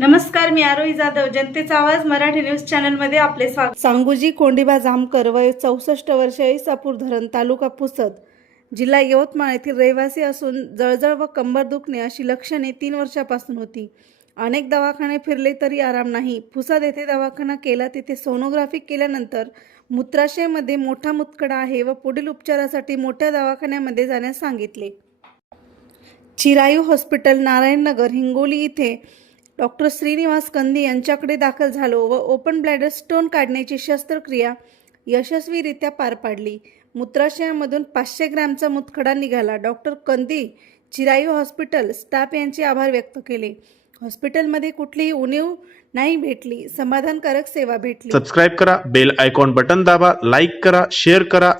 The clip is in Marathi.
नमस्कार मी आरोही जाधव. जनतेचा आवाज मराठी न्यूज चॅनलमध्ये आपले स्वागत. सांगोजी कोंडिबा जामकर वय चौसष्ट वर्ष इसापूर धरण तालुका पुसद जिल्हा यवतमाळ येथील रहिवासी असून जळजळ व कंबर दुखणे अशी लक्षणे तीन वर्षापासून होती. अनेक दवाखाने फिरले तरी आराम नाही. पुसद येथे दवाखाना केला तिथे सोनोग्राफी केल्यानंतर मूत्राशयामध्ये मोठा मुतकडा आहे व पुढील उपचारासाठी मोठ्या दवाखान्यामध्ये जाण्यास सांगितले. चिरायू हॉस्पिटल नारायणनगर हिंगोली इथे डॉक्टर श्रीनिवास कंदी यांच्याकडे दाखल झालो व ओपन ब्लॅडर स्टोन काढण्याची शस्त्रक्रिया यशस्वीरित्या पार पाडली. मूत्राशयामधून पाचशे ग्रॅमचा मुतखडा निघाला. डॉक्टर कंदी चिरायू हॉस्पिटल स्टाफ यांचे आभार व्यक्त केले. हॉस्पिटलमध्ये कुठलीही उणीव नाही भेटली. समाधानकारक सेवा भेटली. सबस्क्राईब करा बेल आयकॉन बटन दाबा लाईक करा शेअर करा.